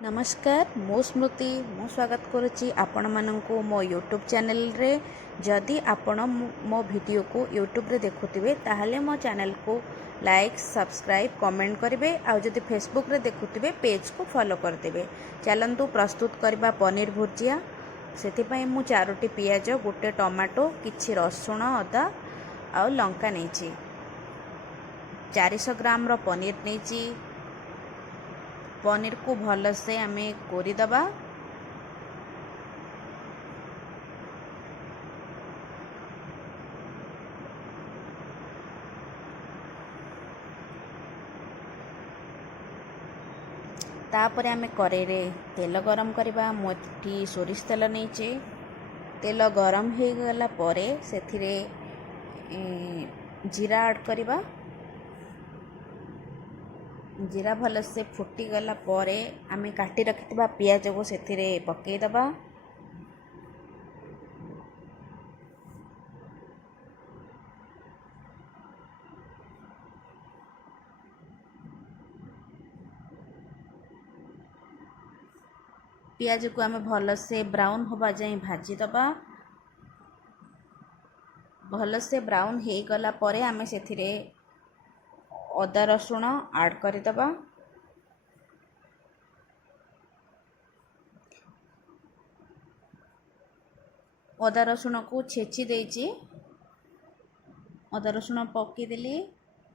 नमस्कार मो स्मृति मो स्वागत करुच्ची आपण मानू मो यूट्यूब चैनल रे। जदि आपण मो वीडियो को यूट्यूब रे देखुथिबे ताहले मो चैनल को लाइक सब्सक्राइब कमेंट करेंगे। आउ जदि फेसबुक रे देखुथिबे पेज को फॉलो करदेबे। चलंतु प्रस्तुत करबा पनीर भुजिया। सेथिपई मु 4टी पियाज, गोटे टमाटो, किछि रसुण, अदा आउ लंका नेछि। 400 ग्राम रो पनीर नेछि। पनीर को भल से आमे कोरीदबा। तापरे आमे करेरे तेल गरम करबा। मोठी सोरिष तेल नेचे। तेल गरम हो गला परे सेथिरे जीरा ऐड करबा। जीरा भल से फुटी गला परे आमे काटी रखिथिबा पियाज को सेथिरे पकेई दबा। पियाज को आमे भल से ब्राउन होबा जाए भाजी दबा। भल से ब्राउन हो गला परे आमे सेथिरे अदा रसुण ऐड करदबा। अदा रसुण को छेची देची। अदा रसुण पकई देली।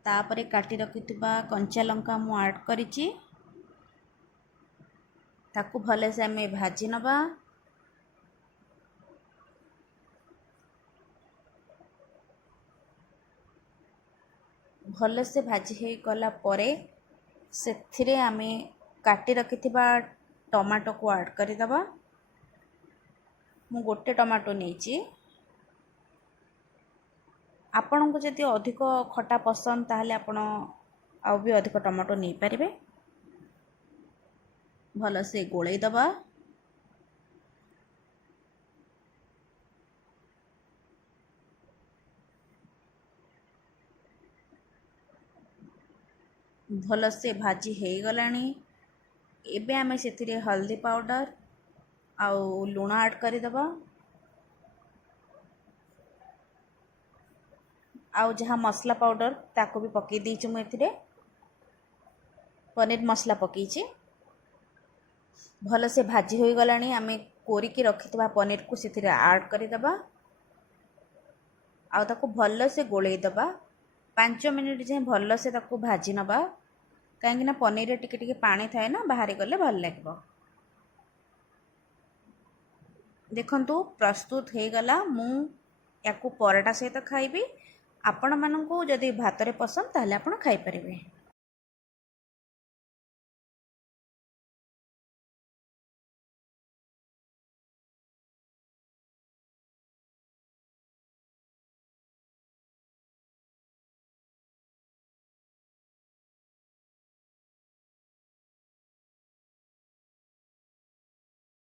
तापरे काटी रखिथिबा कंचा लंका मु ऐड करिची। ताकू भले से आमे भाजी नबा। भल से भाजी हो गला परे सेथिरे आमे काटी रखिथिबा टमाटो को ऐड करदबा। मु गोटे टमाटो नेची। आपन को जदि अधिक खटा पसंद ताहले आपण आउ भी अधिक टमाटो नहीं पारिबे। भल से गोळई दबा। भल से भाजी हो गलानी। एबे आमे सेथिरे हल्दी पाउडर आउ लूण ऐड करदबा। आउ जहाँ मसला पाउडर ताको भी पकई दीची। मु एथिरे पनीर मसला पकईची। भल से भाजी हो गलानी। आमे कोरिकी रखिथिबा पनीर को सेथिरे ऐड करदबा। आउ ताको भल से गोळई दबा। 5 मिनिट जे भल से ताको भाजी नबा। कहीं ना पनीर रे टिके टिके पानी थाए ना, बाहरी गले भल लागबो। देखंतु प्रस्तुत हो गला। मु याकू पराठा सहित खाइबी। आपण मानकू जदि भात रे पसंद ताहले आपण खाइ परिबे।